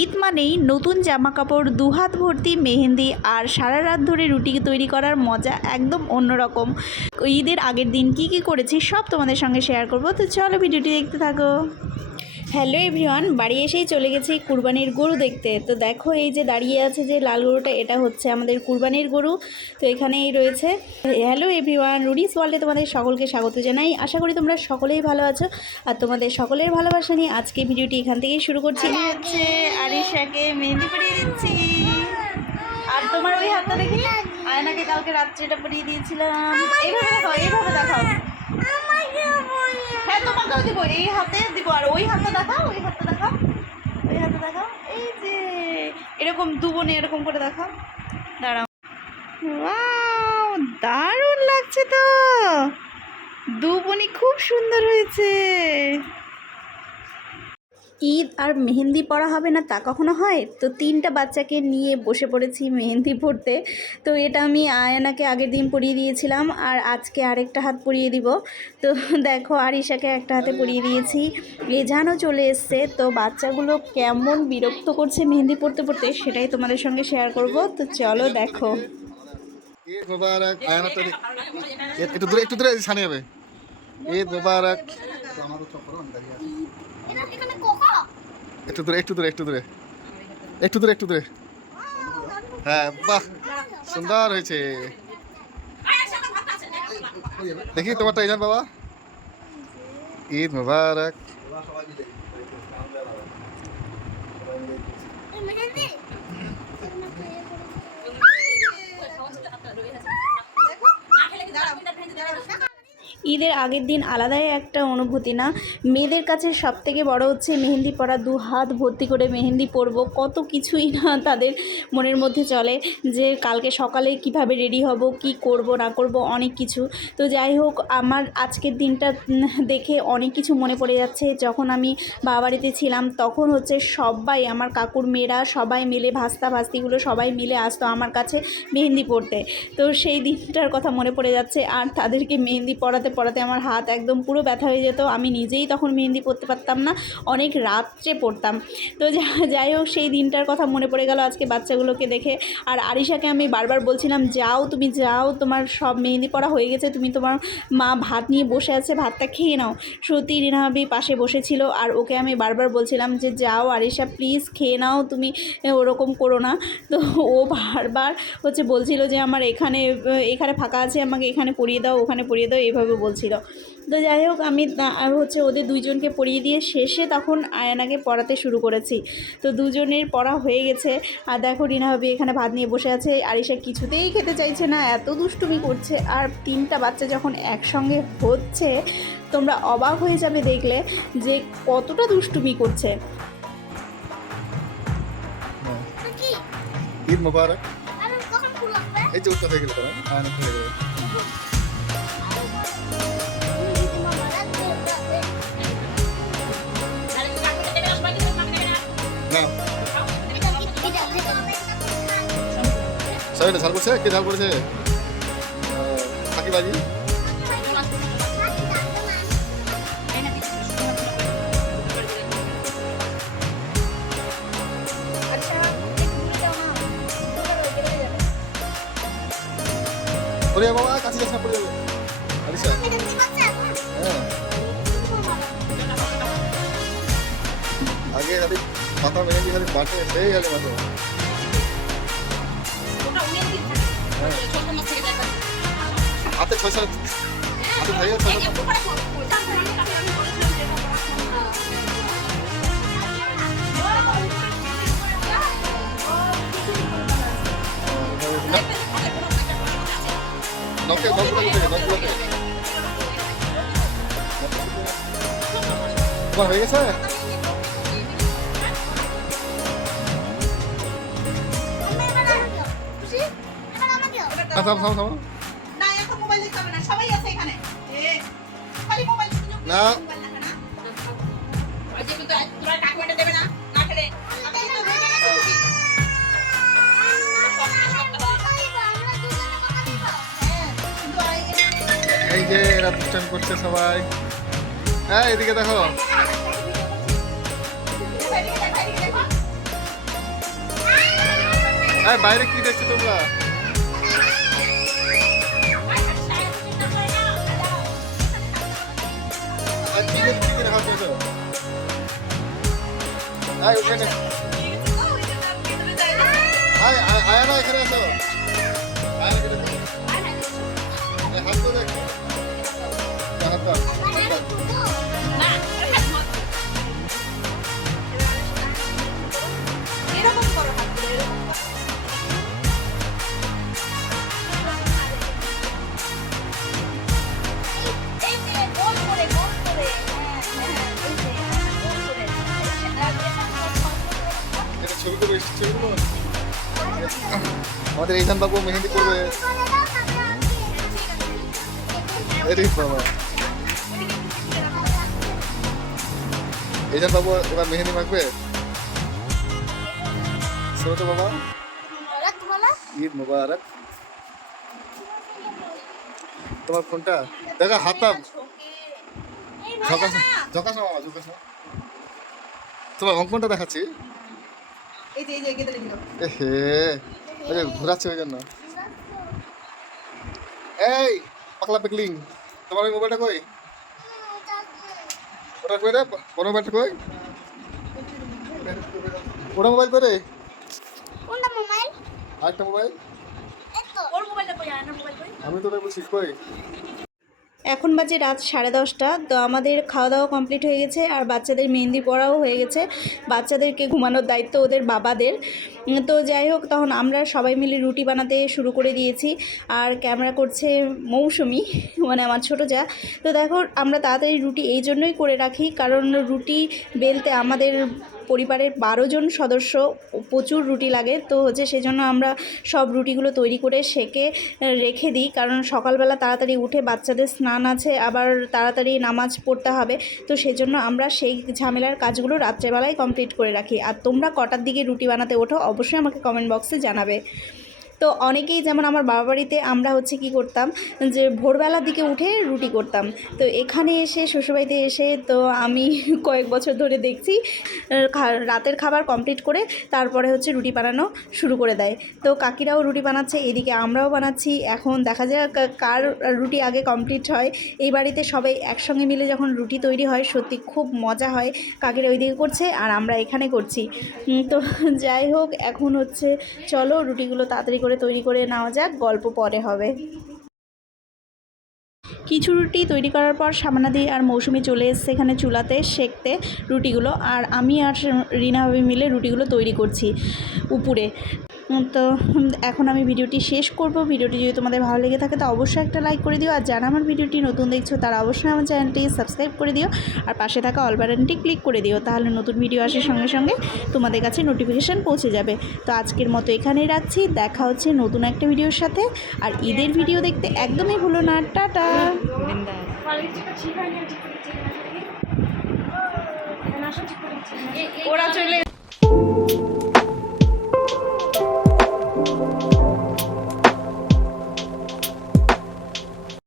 ঈদ মানেই নতুন জামা কাপড় দুহাত ভর্তি মেহেন্দি আর সারা রাত ধরে রুটি তৈরি করার মজা একদম অন্যরকম। ঈদের আগের দিন কি কি করেছি সব তোমাদের সঙ্গে শেয়ার করব। তো চলো ভিডিওটি দেখতে থাকো। হ্যালো এভরিওয়ান, বাড়ি এসেই চলে গেছি কুরবানির গরু দেখতে। তো দেখো এই যে দাঁড়িয়ে আছে যে লাল গরুটা, এটা হচ্ছে আমাদের কুরবানির গরু। তো এখানেই রয়েছে। হ্যালো এভরিওয়ান, রুডিস ওয়ার্ল্ডে তোমাদের সকলকে স্বাগত জানাই। আশা করি তোমরা সকলেই ভালো আছো। আর তোমাদের সকলের ভালোবাসা নিয়ে আজকে ভিডিওটি এখান থেকেই শুরু করছি। আরিশাকে মেহেন্দি পরিয়ে দিচ্ছি। আর তোমার ওই হাতটা দেখি? আয়নাকে কালকে রাত্রিটা পরিয়ে দিয়েছিলাম। এইভাবে দেখাও এইভাবে দেখাও। হ্যাঁ তোমাকেও দিব। এই হাতে দিব আর ওই হাতটা দেখাও, ওই হাতটা দেখাও, ওই হাতটা দেখাও। এই যে, এরকম দুবনে এরকম করে দেখাও। দাঁড়াও। দারুণ লাগছে তো। দুবনি খুব সুন্দর হয়েছে। ঈদ আর মেহেন্দি পড়া হবে না তা কখনো হয়? তো তিনটা বাচ্চাকে নিয়ে বসে পড়েছি মেহেন্দি পড়তে তো এটা আমি আয়নাকে আগের দিন পরিয়ে দিয়েছিলাম আর আজকে আরেকটা হাত পরিয়ে দিব। তো দেখো আরিশাকে একটা হাতে পরিয়ে দিয়েছি। এজানও চলে এসছে। তো বাচ্চাগুলো কেমন বিরক্ত করছে মেহেন্দি পড়তে পড়তে সেটাই তোমাদের সঙ্গে শেয়ার করব। তো চলো দেখো। আয়না তো একটু দূরে একটু দূরে সামনে যাবে ঈদ মোবারক। একটু দূরে একটু দূরে একটু দূরে। একটু দূরে একটু দূরে। হ্যাঁ বাহ, সুন্দর হয়েছে। দেখি তোমারটা এই যান বাবা। ঈদ মোবারক। ঈদের আগের দিন আলাদাই একটা অনুভূতি না? মেয়েদের কাছে সব থেকে বড় হচ্ছে মেহেন্দি পরা দু হাত ভর্তি করে মেহেন্দি পরব। কত কিছুই না তাদের মনের মধ্যে চলে যে কালকে সকালে কীভাবে রেডি হব, কি করব, না করব, অনেক কিছু। তো যাই হোক, আমার আজকের দিনটা দেখে অনেক কিছু মনে পড়ে যাচ্ছে। যখন আমি বাবা বাড়িতে ছিলাম, তখন হচ্ছে সবাই, আমার কাকুর মেয়েরা সবাই মিলে, ভাস্তা ভাস্তিগুলো সবাই মিলে আসতো আমার কাছে মেহেন্দি পড়তে তো সেই দিনটার কথা মনে পড়ে যাচ্ছে। আর তাদেরকে মেহেন্দি পরাতে পরাতে আমার হাত একদম পুরো ব্যথা হয়ে যেত। আমি নিজেই তখন মেহেন্দি পরতে পারতাম না, অনেক রাত্রে পড়তাম। তো যাই হোক, সেই দিনটার কথা মনে পড়ে গেল আজকে বাচ্চাগুলোকে দেখে। আর আরিশাকে আমি বারবার বলছিলাম, যাও, তুমি যাও, তোমার সব মেহেন্দি পড়া হয়ে গেছে, তুমি তোমার মা ভাত নিয়ে বসে আছে, ভাতটা খেয়ে নাও। সত্যি রিনাহাবি পাশে বসেছিল, আর ওকে আমি বারবার বলছিলাম যে, যাও, আরিশা প্লিজ খেয়ে নাও, তুমি ওরকম করো না। তো ও বারবার হচ্ছে বলছিল যে, আমার এখানে এখানে ফাঁকা আছে, আমাকে এখানে পড়িয়ে দাও, ওখানে পড়িয়ে দাও, এইভাবে বলছিল। তো যাই হোক আমি আর হচ্ছে ওদের দুইজনকে পড়িয়ে দিয়ে শেষে তখন আয়ানাকে পড়াতে শুরু করেছি। তো দুজনের পড়া হয়ে গেছে। আর দেখো রিনা ভাবি এখানে ভাত নিয়ে বসে আছে। আরিশা কিছুতেই খেতে চাইছে না এত দুষ্টুমি করছে। আর তিনটা বাচ্চা যখন একসঙ্গে হচ্ছে তোমরা অবাক হয়ে যাবে দেখলে যে কতটা দুষ্টুমি করছে। ঈদ মোবারক। এই যে উত্তর হয়ে গেল সবাই ঝাল করছে? কে ঝাল করেছে? ফাঁকিবাজি পড়ে যাব কাছে না পড়ে যাবে। আরিসা হ্যাঁ। আগে খালি মাথা মেরে খালি মাঠে সেই খালি মাথা হ্যাঁ। হাতে ছয় সাত হাতে ছয় সাত হয়ে গেছে? থাম থাম থাম না এখন মোবাইল দেখতে হবে না সবাই আছে এখানে খালি মোবাইল সুযোগ না। কিন্তু তোরা কাকুয়াটা দেবে খেলে। হ্যাঁ, এই- যে এরা দুষ্টামি করছে সবাই হ্যাঁ এদিকে দেখো। এই বাইরে কি দেখছ তোমরা 还有这个 আমাদের এইখান বাবু মেহেন্দি করবে। এইখান বাবু এবার মেহেন্দি মাখবে? তো বাবা? ঈদ মুবারক। তোমার ফোনটা? দেখা ঝকাস না বাবা ঝকাস না। তোমার অঙ্কনটা দেখাচ্ছি। এই যে, এই যে, কেটে দিল। এহে ওই ঘোরাচ্ছে ওই জন্য। এই পাকলা পেকলিং তোমার ওই মোবাইলটা কই? ওটা কই রে? বড় মোবাইলটা কই? ওটা মোবাইল কই রে? আরেকটা মোবাইল? ওর মোবাইলটা কই, আয়নার মোবাইল কই? আমি তো ওটা বলছি কই? এখন বাজে রাত সাড়ে দশটা, তো আমাদের খাওয়া দাওয়া কমপ্লিট হয়ে গেছে আর বাচ্চাদের মেহেন্দি পড়াও হয়ে গেছে। বাচ্চাদেরকে ঘুমানোর দায়িত্ব ওদের বাবাদের। তো যাই হোক, তখন আমরা সবাই মিলে রুটি বানাতে শুরু করে দিয়েছি। আর ক্যামেরা করছে মৌসুমি মানে আমার ছোটো যা। তো দেখো, আমরা তাড়াতাড়ি রুটি এই জন্যই করে রাখি, কারণ রুটি বেলতে আমাদের পরিবারের বারো জন সদস্য, প্রচুর রুটি লাগে। তো হচ্ছে সেই জন্য আমরা সব রুটিগুলো তৈরি করে সেকে রেখে দিই। কারণ সকালবেলা তাড়াতাড়ি উঠে বাচ্চাদের স্নান আছে, আবার তাড়াতাড়ি নামাজ পড়তে হবে। তো সেজন্য আমরা সেই ঝামেলার কাজগুলো রাত্রেবেলায় কমপ্লিট করে রাখি। আর তোমরা কটার দিকে রুটি বানাতে ওঠো, অবশ্যই আমাকে কমেন্ট বক্সে জানাবে। তো অনেকেই যেমন আমার বাবা বাড়িতে আমরা হচ্ছে কি করতাম, যে ভোরবেলার দিকে উঠে রুটি করতাম। তো এখানে এসে শ্বশুরবাড়িতে এসে তো আমি কয়েক বছর ধরে দেখছি রাতের খাবার কমপ্লিট করে তারপরে হচ্ছে রুটি বানানো শুরু করে দেয়। তো কাকিরাও রুটি বানাচ্ছে, এদিকে আমরাও বানাচ্ছি। এখন দেখা কা- কার রুটি আগে কমপ্লিট হয়। এই বাড়িতে সবাই একসঙ্গে মিলে যখন রুটি তৈরি হয়, সত্যি খুব মজা হয়। কাকিরা ওইদিকে করছে আর আমরা এখানে করছি। তো যাই হোক, এখন হচ্ছে চলো রুটিগুলো তাড়াতাড়ি করে তৈরি করে নেওয়া যাক, গল্প পরে হবে। কিছু রুটি তৈরি করার পর সামানাদি আর মৌসুমি চলে এসছে এখানে চুলাতে সেকতে রুটিগুলো। আর আমি আর রিনা মিলে রুটিগুলো তৈরি করছি উপরে। তো এখন আমি ভিডিওটি শেষ করব। ভিডিওটি যদি তোমাদের ভালো লেগে থাকে, তো অবশ্যই একটা লাইক করে দিও। আর যারা আমার ভিডিওটি নতুন দেখছ, তারা অবশ্যই আমার চ্যানেলটি সাবস্ক্রাইব করে দিও। আর পাশে থাকা অল বাটনটি ক্লিক করে দিও, তাহলে নতুন ভিডিও আসার সঙ্গে সঙ্গে তোমাদের কাছে নোটিফিকেশান পৌঁছে যাবে। তো আজকের মতো এখানেই রাখছি। দেখা হচ্ছে নতুন একটা ভিডিওর সাথে। আর ঈদের ভিডিও দেখতে একদমই ভুলো না। টাটা! ওরা চলে